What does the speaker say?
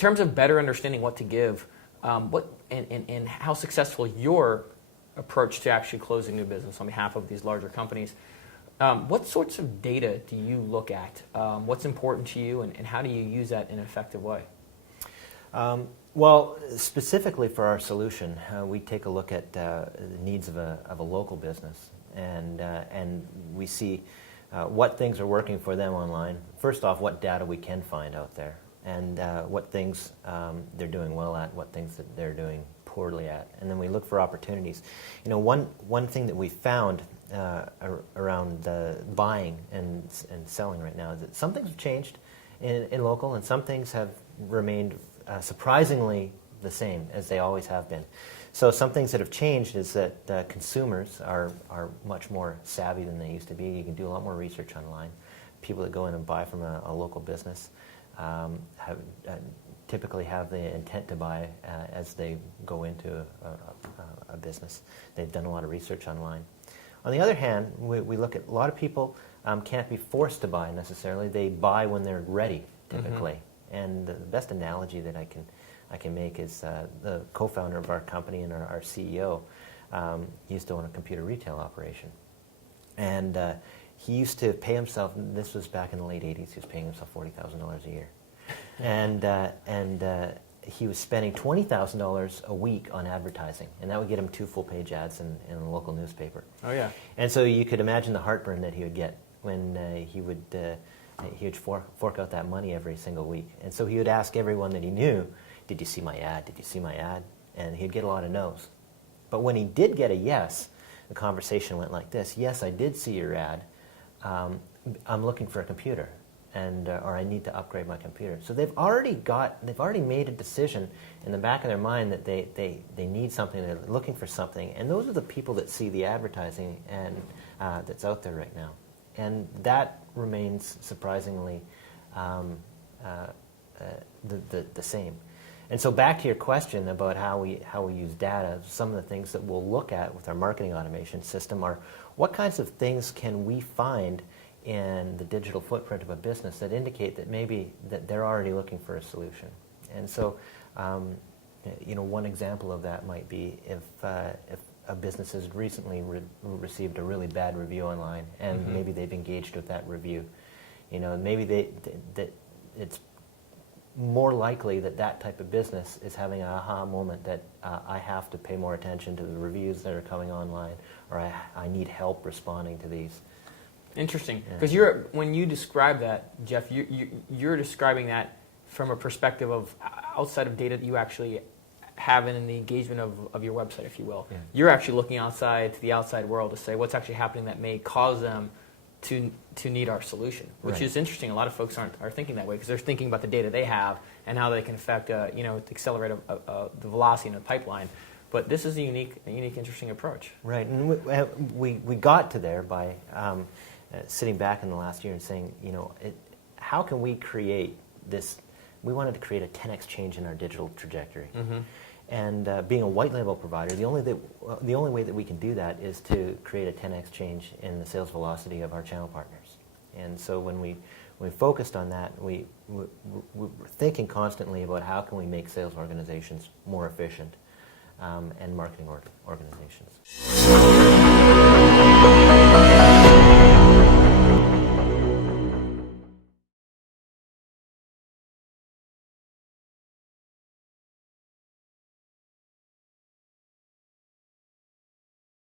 terms of better understanding what to give, and how successful your approach to actually closing new business on behalf of these larger companies, what sorts of data do you look at? What's important to you, and how do you use that in an effective way? Well, specifically for our solution, we take a look at the needs of a local business, and we see what things are working for them online. First off, what data we can find out there, and what things they're doing well at, what things that they're doing poorly at, and then we look for opportunities. One thing that we found around buying and selling right now is that some things have changed in local, and some things have remained surprisingly the same as they always have been. So some things that have changed is that consumers are much more savvy than they used to be. You can do a lot more research online. People that go in and buy from a local business typically have the intent to buy as they go into a business. They've done a lot of research online. On the other hand, we look at a lot of people can't be forced to buy necessarily. They buy when they're ready, typically. Mm-hmm. And the best analogy that I can make is the co-founder of our company and our CEO. He used to own a computer retail operation, and he used to pay himself. This was back in the late '80s. He was paying himself $40,000 a year, and he was spending $20,000 a week on advertising, and that would get him 2 full-page ads in a local newspaper. Oh yeah. And so you could imagine the heartburn that he would get when he would fork out that money every single week. And so he would ask everyone that he knew, "Did you see my ad? Did you see my ad?" And he'd get a lot of no's. But when he did get a yes, the conversation went like this: "Yes, I did see your ad. I'm looking for a computer, or I need to upgrade my computer." So they've already made a decision in the back of their mind that they need something, they're looking for something, and those are the people that see the advertising and that's out there right now. And that remains surprisingly the same. And so back to your question about how we use data, some of the things that we'll look at with our marketing automation system are what kinds of things can we find in the digital footprint of a business that indicate that maybe that they're already looking for a solution. And so one example of that might be if a business has recently received a really bad review online, and mm-hmm. maybe they've engaged with that review. Maybe it's more likely that type of business is having an aha moment that I have to pay more attention to the reviews that are coming online, or I need help responding to these. Interesting, because when you describe that, Jeff, you're describing that from a perspective of outside of data that you actually have in the engagement of your website, if you will. Yeah. You're actually looking outside to the outside world to say what's actually happening that may cause them to need our solution, which right. is interesting. A lot of folks are thinking that way because they're thinking about the data they have and how they can affect, accelerate the velocity in the pipeline. But this is a unique, interesting approach. Right, and we got to there by sitting back in the last year and saying, how can we create this? We wanted to create a 10x change in our digital trajectory. Mm-hmm. And being a white label provider, the only way that we can do that is to create a 10x change in the sales velocity of our channel partners. And so when we focused on that, we were thinking constantly about how can we make sales organizations more efficient and marketing organizations.